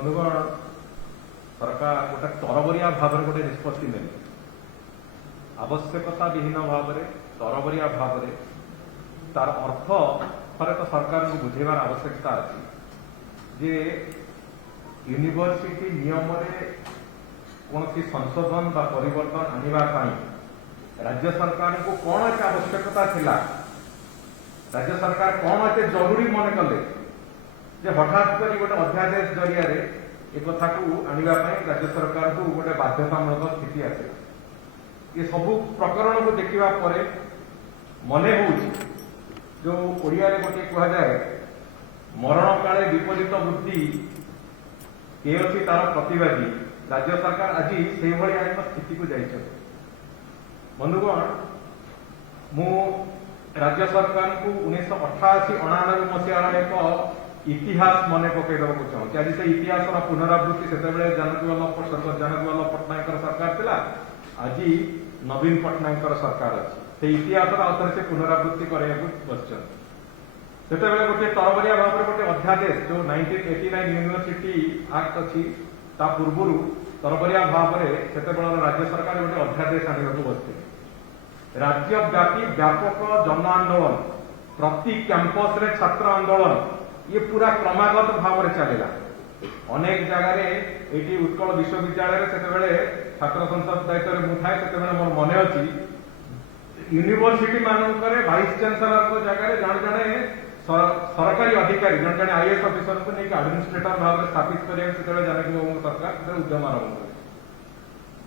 बंधुगण सरकार गोटे तरबरिया भाव में गोटे निष्पत्ति ने आवश्यकता विहीन भाव में तरबरिया भाव में तार अर्थ थे तो सरकार को बुझेबार आवश्यकता अच्छी जे यूनिवर्सिटी नियम कौन संशोधन बा परिवर्तन आने राज्य सरकार को कौन एत आवश्यकता थिला राज्य सरकार कौन एत जरूरी मन कले जे हठात कर गोटे अध्यादेश जरिया एक कथा को आने राज्य सरकार को गोटे बाध्यतामूलक स्थिति आसे ये सबू प्रकरण को देखा पर मने हो जो ओडिया रे गोटे कह जाए मरण काले विपरीत बुद्धि के अच्छी तार प्रतिवादी राज्य सरकार आज से एक स्थिति को जाइए बंधुगण मु राज्य सरकार को 1988-99 मसीहार एक इतिहास मन पकईदेक चाहूँगी आज से इतिहास पुनरावृत्ति से स्वर्गत जानकी वल्लभ पट्टनायक सरकार थिला आज नवीन पट्टनायक सरकार अच्छी इतिहास आउे से पुनरावृत्ति करने बच्चन से गोटे तरबरिया भाव में गोटे अध्यादेश जो 1989 यूनिवर्सिटी एक्ट अच्छी ता पूर्व तरबरिया भाव में से राज्य सरकार गोटे अध्यादेश आने बसते राज्यव्यापी व्यापक जन आंदोलन प्रति कैंपस रे छात्र आंदोलन ये पूरा क्रमागत भाव में चलला अनेक जगह ये उत्कल विश्वविद्यालय से छात्र संसद दायित्व मुझे से मोर मन अच्छी यूनिवर्सिटी मानक वाइस चांसेलर जगह जड़े जड़े सरकारी अधिकारी जन जन आईएएस ऑफिसर को लेकिन एडमिनिस्ट्रेटर भाव में स्थापित करने जानकी बाबू सरकार उद्यम आरंभ कर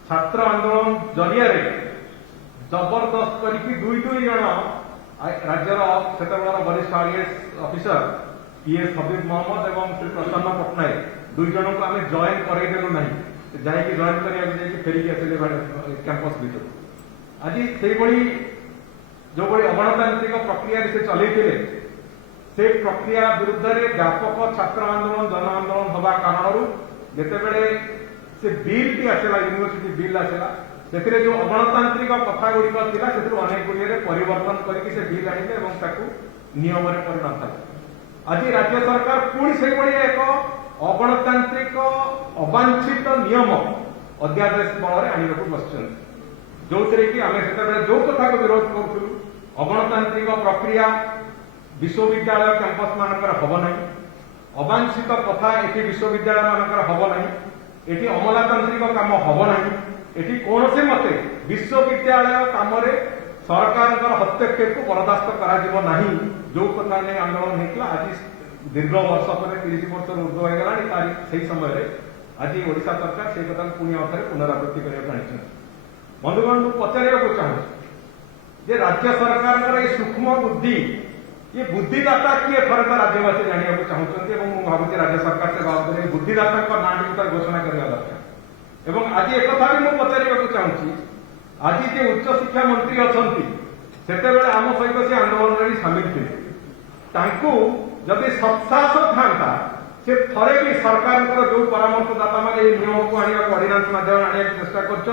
छात्र आंदोलन जरिया जबरदस्त करके दुई जन राज्यर से वरिष्ठ आईएएस ऑफिसर पीएस हबीब मोहम्मद एवं श्री प्रसन्न पट्टनायक दुई जन को आम जॉइन करदेलु ना जाकि जॉइन करने फेरिक आसिले कैंपस भर आज से जो बड़ी अगणतांत्रिक प्रक्रिया से चलते से प्रक्रिया विरुद्ध में व्यापक छात्र आंदोलन जन आंदोलन हवा कारण जितेबले से बिल टी आसला यूनिवर्सिटी बिल आसला से जो अगणतांत्रिक कथा गुड़िक था से अनेक गुड़िया परिवर्तन करके बिल आने नियम परिणत है आज राज्य सरकार पुणी से एक अगणतांत्रिक अवांछित नियम अध्यादेश बल आने बस जो कि आम से जो कथा को विरोध करूँ अगणतांत्रिक प्रक्रिया विश्वविद्यालय कैंपस मानकर हम ना अवांछित कथा ये विश्वविद्यालय मानकर हम ना ये अमलातांत्रिक काम हम ना ये कौन से मते विश्वविद्यालय कम सरकार हस्तक्षेप को बर्दास्त करा जो कथा नहीं आंदोलन होता आज दीर्घ वर्ष पर 30 वर्ष ऊर्ध हो गला से समय आज ओडिशा सरकार से कथा पुणी अवसर पुनरावृत्ति करने बंधुगण पचार चाहूँ राज्य सरकार ये सूक्ष्म बुद्धि ये बुद्धिदाता किए थे तो राज्यवासी जानवा चाहते भावी राज्य सरकार से बाबद बुद्धिदाता ना टी घोषणा करने दरकार एवं आज एक कथा भी मुझे पचार चाहूँगी आज जे उच्च शिक्षा मंत्री अच्छा से आम सहित से आंदोलन में सामिल थे जदि सत्साहस था से थे भी सरकार जो परामर्शदाता मैंने नियम को आने अर्डिनांस माध्यम आने चेष्टा कर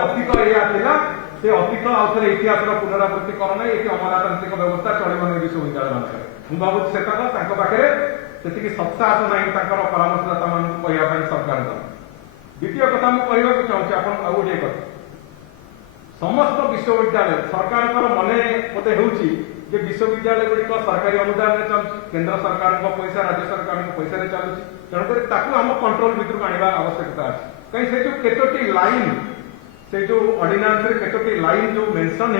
अतीत या से अतीत आउे इतिहास पुनरावृत्ति करना ये अमलातांत्रिक व्यवस्था चलो विश्वविद्यालय मान भावुँ से पाखे से सत्साहस ना परामर्शदाता मान कहवाई सरकार द्वितीय कथा मुझे कहूँ चाहूँगी आप गोटे कथा समस्त विश्वविद्यालय सरकार मन मत हो विश्वविद्यालय गुड़िक सरकारी अनुदान में चलुची केंद्र सरकार पैसा राज्य सरकार पैसा चलुची तेणुक आम कंट्रोल भितर आने आवश्यकता अच्छी कहीं से जो केतोटी लाइन से जो ऑर्डिनेंस रे केतोटी लाइन जो मेंशन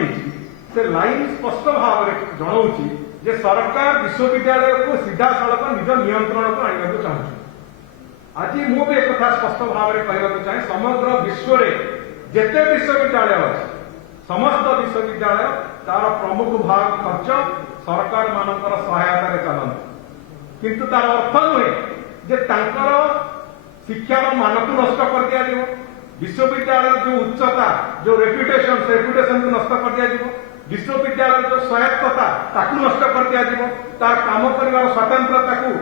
से लाइन स्पष्ट भाव में जनाऊँगी जे सरकार विश्वविद्यालय को सीधा सड़क निज नियंत्रण को आने को चाहूँ आज मुझे एक कथा स्पष्ट भाव में कहना चाहे समग्र विश्व में जिते विश्वविद्यालय अच्छे समस्त विश्वविद्यालय तार प्रमुख भाग खर्च सरकार मानकर सहायता चलते किंतु तार अर्थ नुहे जे शिक्षार मान को नष्ट कर दिया विश्वविद्यालय जो उच्चता जो रेपुटेशन को नष्ट कर दिया विश्वविद्यालय जो स्वायत्तता ताकू नष्ट कर दिया तार काम कर स्वतंत्रता को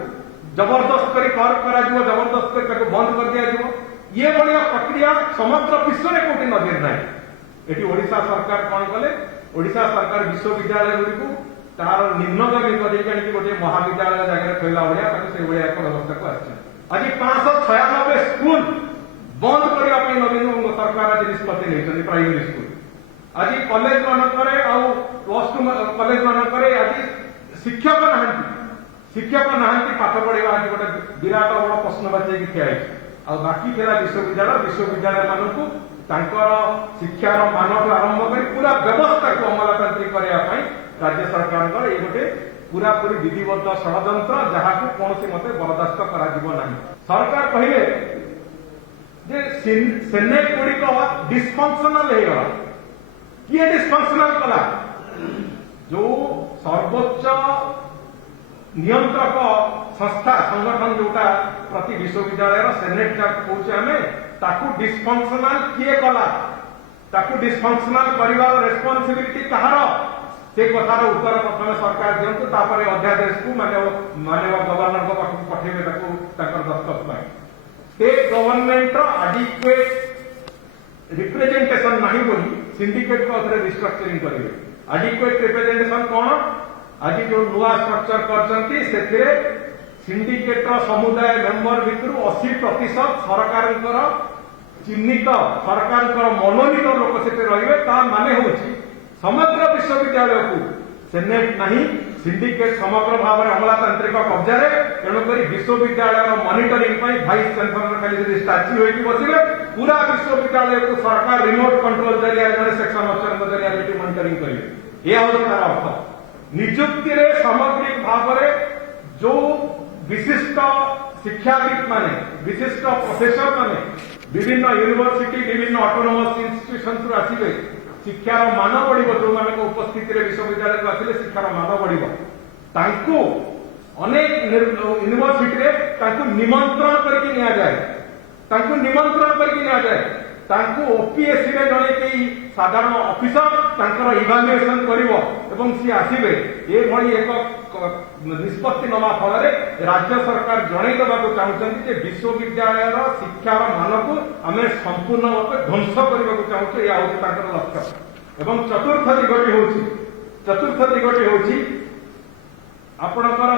जबरदस्त कर जबरदस्त कर बंद कर दिया ये भाया प्रक्रिया समग्र विश्व में कौटी नजर ना ये ओडिशा सरकार कौन कले ओडिशा सरकार विश्वविद्यालय गुड़ी तार निम्नगामी कर गोटे महाविद्यालय जगह कहला भाया से एक व्यवस्था को आस निष्पत्ति नहीं प्राइमरी स्कूल आज कॉलेज मानकरे आउ प्लस टू कॉलेज मानकरे आज शिक्षक नहांती पाठ पढ़ा आज गोटे विराट बड़ प्रश्नवाची ठिया आ बाकी थिला विश्वविद्यालय मानकू शिक्षार मान आरंभ कर पूरा व्यवस्था को अमलातांत्रिक करने राज्य सरकार ये गोटे पूरा पूरी विधिबद्ध षड्यंत्र जहाँ को कौन मते बर्दास्त करा सरकार कहले जे सेनेट गुड़िक डिस्फंक्शनल हो गला किए डिस्फंक्शनल कला जो सर्वोच्च नियंत्रक संस्था संगठन जोटा प्रति विश्वविद्यालय सेनेट कहे आम ताकू डिस्फंक्शनल किए कला ताकू डिस्फंक्शनल करिवार रेस्पोंसिबिलिटी कहार से कथार उत्तर प्रथम सरकार दिंतु तापर अध्यादेश को माननीय गवर्नर पाखक पठेबे दस्तखत स्टेट गवर्नमेंट आडिक्वेट रिप्रेजेंटेशन नहीं बोली सिंडिकेट को रिस्ट्रक्चरिंग करेंगे आडिक्वेट रिप्रेजेंटेशन कौन आज जो नुआ स्ट्रक्चर करछंती सेथिरे सिंडिकेट समुदाय मेंबर भितर 80% सरकार चिन्हित सरकार मनोनीत लोक से रे माने होची समग्र विश्वविद्यालय को सेनेट नहीं सिंडिकेट समग्र भाव में अमलातांत्रिक कब्जा तेणुक विश्वविद्यालय मॉनिटरिंग भाइस चांसलर खाली स्टाच्यू होगी बसवे पूरा विश्वविद्यालय को सरकार रिमोट कंट्रोल जरिया जड़े सेक्शन अफसर जरिया मॉनिटरिंग करेंगे यह हूँ तार अर्थ निजुक्ति सामग्रिक भाव में जो विशिष्ट शिक्षाविद माने विशिष्ट प्रोफेसर माने विभिन्न यूनिवर्सिटी विभिन्न ऑटोनोमस इंस्टीट्यूशन आसिबे शिक्षार मान बढ़ जो मान उपस्थिति विश्वविद्यालय को आसिले शिक्षार मान बढ़ अनेक यूनिवर्सिटी निमंत्रण करके ओपीएससी रे जड़े कई साधारण ऑफिसर इवाल्युएशन कर सी आसवे ये निष्पत्ति नवा फल राज्य सरकार जनईदेवा चाहते विश्वविद्यालय शिक्षार मान को आम संपूर्ण भाव ध्वंस करने चाहूँ यह हूँ लक्ष्य एवं चतुर्थ दिगटी हूँ आपणकर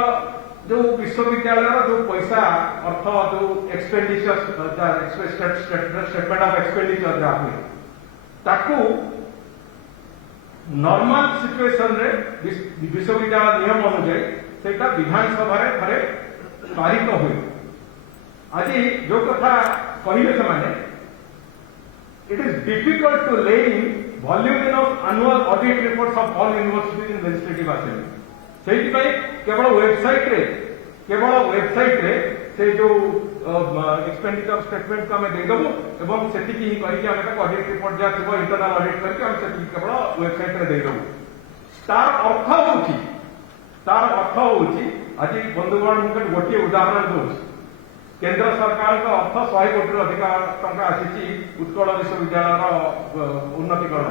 जो विश्वविद्यालय जो पैसा अर्थ जो एक्सपेंडिचर स्टेटमेंट ऑफ एक्सपेंडिचर जहाँ ताकू नॉर्मल सिचुएशन रे विश्वविद्यालय नियम अनुसार सेटा विधानसभा रे थरे पारित हुए आज जो कथा कहले से माने इट इज डिफिकल्ट टू ले in volume of annual audit reports of all universities in legislative assembly से केवल वेबसाइट रे से जो एक्सपेंडिचर स्टेटमेंट को आम देदेबू एवं से ऑडिट रिपोर्ट जहाँ थी इंटरनाल ऑडिट करके केवल वेबसाइट रे देदेबू तार अर्थ होची आज बंधुगण मुझे गोटे उदाहरण दूसरी केंद्र सरकार का अर्थ 100 कोटी अधिक टंका आसी उत्कल विश्वविद्यालय उन्नतिकरण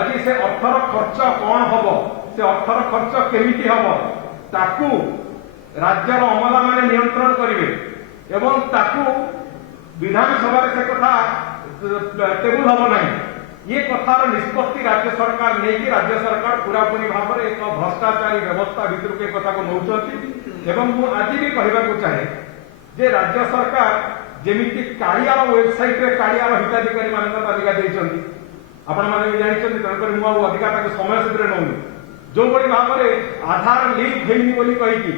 आज से अर्थर खर्च कौन हम से अर्थर खर्च केमिति हम ताकू राज्यर अमला माने नियंत्रण करेंगे एवं ताकू विधानसभा से कथा टेबुल हम ना ये कथार निष्पत्ति राज्य सरकार नहीं कि राज्य सरकार पूरापूरी भाव में एक भ्रष्टाचारी व्यवस्था भीतर के कथा को नौकरी एवं मु आज भी कहवाक चाहे जे राज्य सरकार जेमिति कालियार वेबसाइट रे कालियार हिताधिकारी मान तालिका देइछन्ति आपण माने भी जानिछन्ति तेणुकर मु अधिकार ताके समय से नौनी जो बड़ी भाव में आधार लिंक होनी बोली कहीकि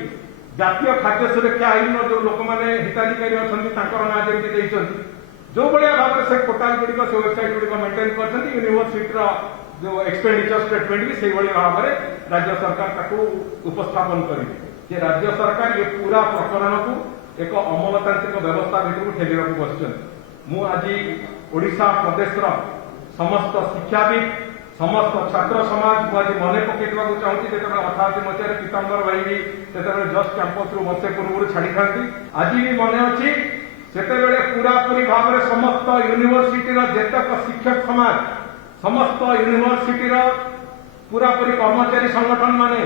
जातीय खाद्य सुरक्षा आईन जो लोक मैंने हिताधिकारी अच्छा ना जमी देती जो भाया भाव में से पोर्टाल गुड़िक से वेबसाइट गुड़िक मेंटेन कर यूनिवर्सिटी जो एक्सपेंडिचर स्टेटमेंट भी से भाव में राज्य सरकार उपस्थापन करेंगे राज्य सरकार ये पूरा प्रकरण को एक अमलतांत्रिक व्यवस्था भर ठेलवा बस आज ओडिशा प्रदेश समस्त शिक्षाविद समस्त छात्र समाज आज मन पकड़ चाहूँगी जो 88 मसीह पीताम्बर भाई भी से जस्ट कैंपस रु वर्षे पूर्व छाड़ी था आज भी मन अच्छी से पूरा पूरी भाव में समस्त यूनिवर्सिटी जेतक शिक्षक समाज समस्त यूनिवर्सिटी पूरा पूरी कर्मचारी संगठन माने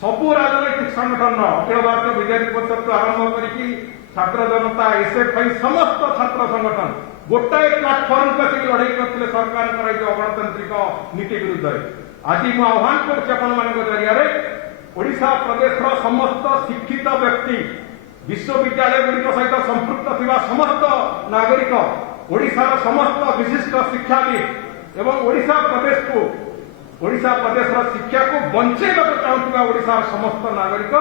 सबू राजनैतिक संगठन अखिल भारतीय विद्यार्थी परिषद आरंभ करके छात्र जनता एसएफआई समस्त छात्र संगठन गोटाए प्लाटफर्म को लड़ाई करते सरकार अगणतांत्रिक नीति विरुद्ध आज मु आह्वान करिया प्रदेश समस्त शिक्षित व्यक्ति विश्वविद्यालय गुड़िक सहित संपृक्त थिबा समस्त नागरिक ओडिशार समस्त विशिष्ट शिक्षाविद एवं ओडिशा प्रदेश को ओडिशा प्रदेश शिक्षा को बंचेगा चाहूबा ओडिशार समस्त नागरिक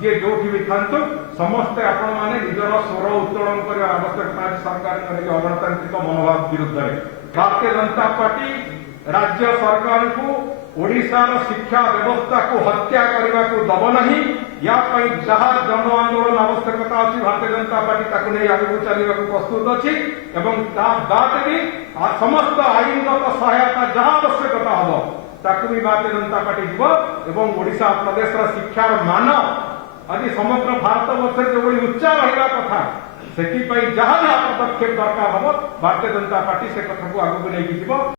जी जो भी था समस्ते आपण मैंने निजर स्वर उत्तोलन करने आवश्यकता है सरकार अगणतांत्रिक मनोभाव विरुद्ध में भारतीय जनता पार्टी राज्य सरकार को ओडिशार शिक्षा व्यवस्था को हत्या करने को दब नहीं या जहाँ जन आंदोलन आवश्यकता अच्छी भारतीय जनता पार्टी ताकू नहीं आगे चलने को प्रस्तुत अच्छी बाद भी समस्त आईनगत सहायता जहाँ आवश्यकता हम ताकू भी भारतीय जनता पार्टी जीव एवं ओडिशा प्रदेश शिक्षार मान आज समग्र भारत वर्ष जो उच्चा रहा कथा से जहाँ जहाँ पदक्षेप दरकार हम भारतीय जनता पार्टी से कथा को आगे नहीं जीव।